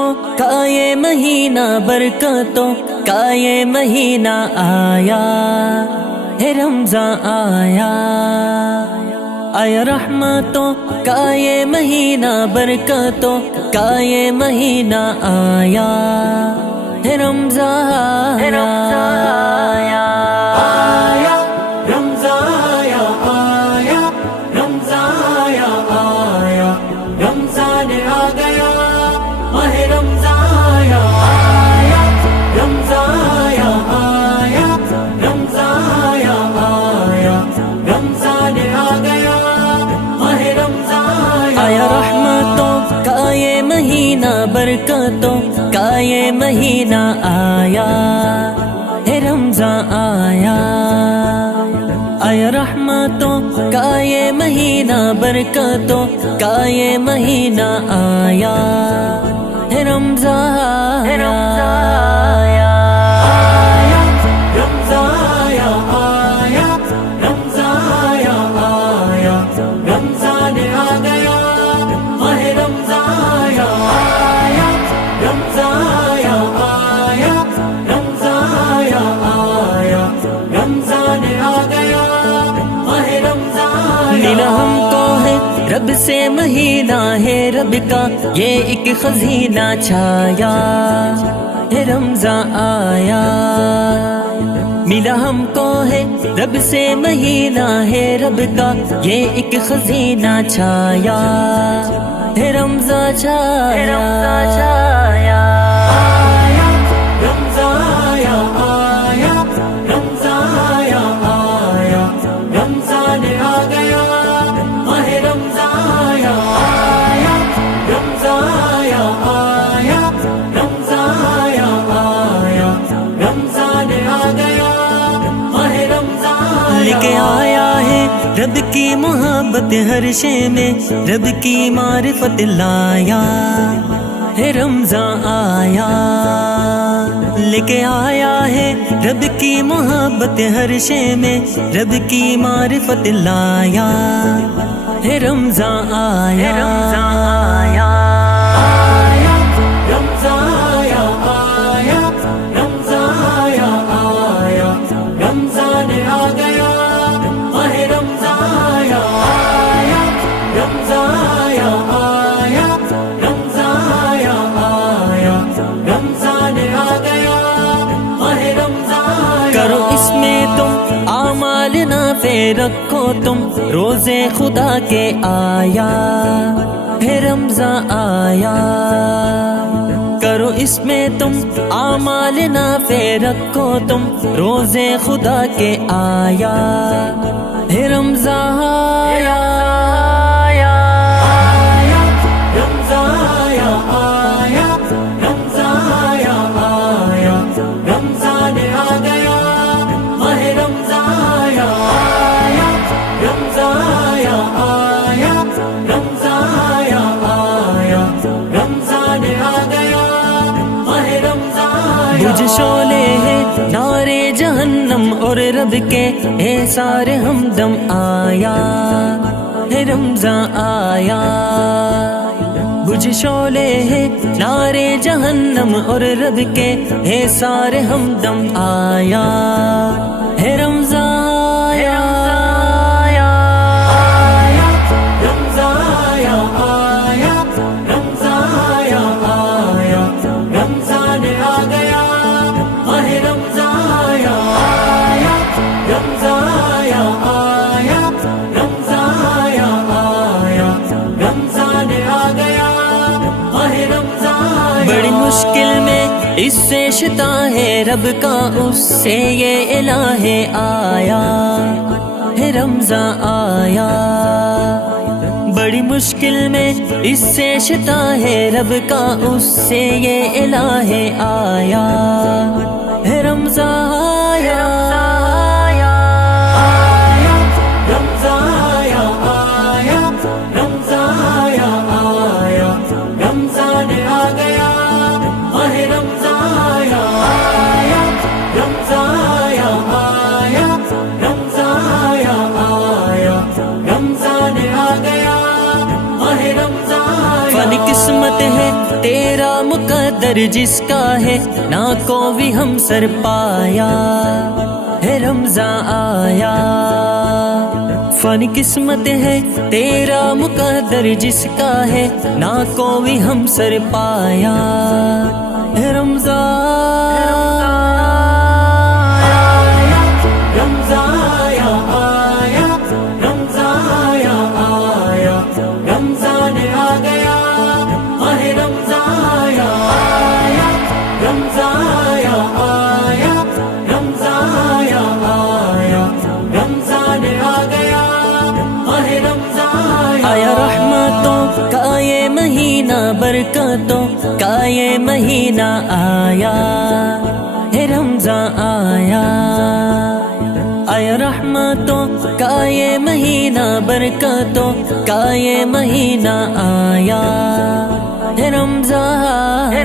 رحمتوں کا یہ مہینہ، برکتوں کا یہ مہینہ آیا ہے، رمضان آیا آیا رحمتوں کا یہ مہینہ، برکتوں کا یہ مہینہ آیا ہے، رمضان آیا آیا رمضان آیا آیا رمضان آیا آیا رمضان آ گیا، ماہ رمضان آیا آیا رمضان آیا آیا رمضان آیا آیا رمضان آ گیا، ماہ رمضان آیا رحمتوں کا یہ مہینہ، برکتوں کا یہ مہینہ آیا ہے، رمضان آیا آیا رحمتوں کا یہ مہینہ، برکتوں کا یہ مہینہ آیا ہے، رمضان آیا آیا رمضان آیا آیا رمضان آیا آیا رمضان آ گیا، ماہ رمضان آیا آیا رمضان آیا آیا رمضان آیا آیا رمضان آ گیا، ماہ رمضان ملا ہم کو ہے رب سے مہینہ، ہے رب کا یہ ایک خزینہ چھایا ہے، رمضان آیا ملا ہم کو ہے رب سے مہینہ، ہے رب کا یہ ایک خزینہ چھایا ہے، رمضان چھایا آیا رمضان آیا آیا رمضان آیا آیا رمضان آ گیا، ماہ رمضان آیا آیا رمضان آیا آیا رمضان آیا آیا رمضان آ گیا، ماہ رمضان لے کے آیا ہے رب کی محبت، ہر شے میں رب کی معرفت لایا ہے، رمضان آیا لے کے آیا ہے رب کی محبت، ہر شے میں رب کی معرفت لایا ہے، رمضان آیا آیا آیا رمضان آیا آیا رمضان آیا آیا رمضان آ گیا، ماہ رمضان آیا آیا رمضان آیا آیا رمضان آیا آیا رمضان آ گیا، ماہ رمضان کرو اس میں تم اعمال نافع، رکھو تم روزے خدا کے آیا ہے، رمضان آیا کرو اس میں تم اعمال نافع، رکھو تم روزے خدا کے آیا ہے، رمضان آیا آیا رمضان آیا آیا رمضان آیا آیا رمضان آ گیا، ماہ رمضان آیا آیا رمضان آیا آیا رمضان آیا آیا رمضان آ گیا، ماہ رمضان بجھ شعلے ہیں نارے جہنم، اور رب کے احسار ہمدم آیا ہے، رمضان آیا بجھ شعلے ہیں نارے جہنم، اور رب کے احسار ہمدم آیا ہے، رمضان آیا آیا رمضان آیا آیا رمضان آیا آیا رمضان آ گیا، ماہ رمضان آیا آیا رمضان آیا آیا رمضان آیا آیا رمضان آ گیا، ماہ رمضان بڑی مشکل میں اس سے شتا ہے رب کا، اس سے یہ الہ آیا ہے، رمضان آیا بڑی مشکل میں اس سے شتا ہے رب کا، اس سے یہ الہ آیا ہے، رمضان آیا آیا رمضان آیا آیا رمضان آیا آیا رمضان آ گیا، ماہ رمضان آیا آیا رمضان آیا آیا رمضان آیا آیا رمضان آ گیا، ماہ رمضان فانی قسمت ہے تیرا مقدر جس کا ہے نہ کوئی ہم سر پایا ہے رمضان آیا فانی قسمت ہے تیرا مقدر جس کا ہے نہ کوئی ہم سر پایا ہے رمضان آیا رحمتوں کا یہ مہینہ برکتوں کا یہ مہینہ آیا ہے رمضان آیا آیا رحمتوں کا یہ مہینہ برکتوں کا یہ مہینہ آیا ہے رمضان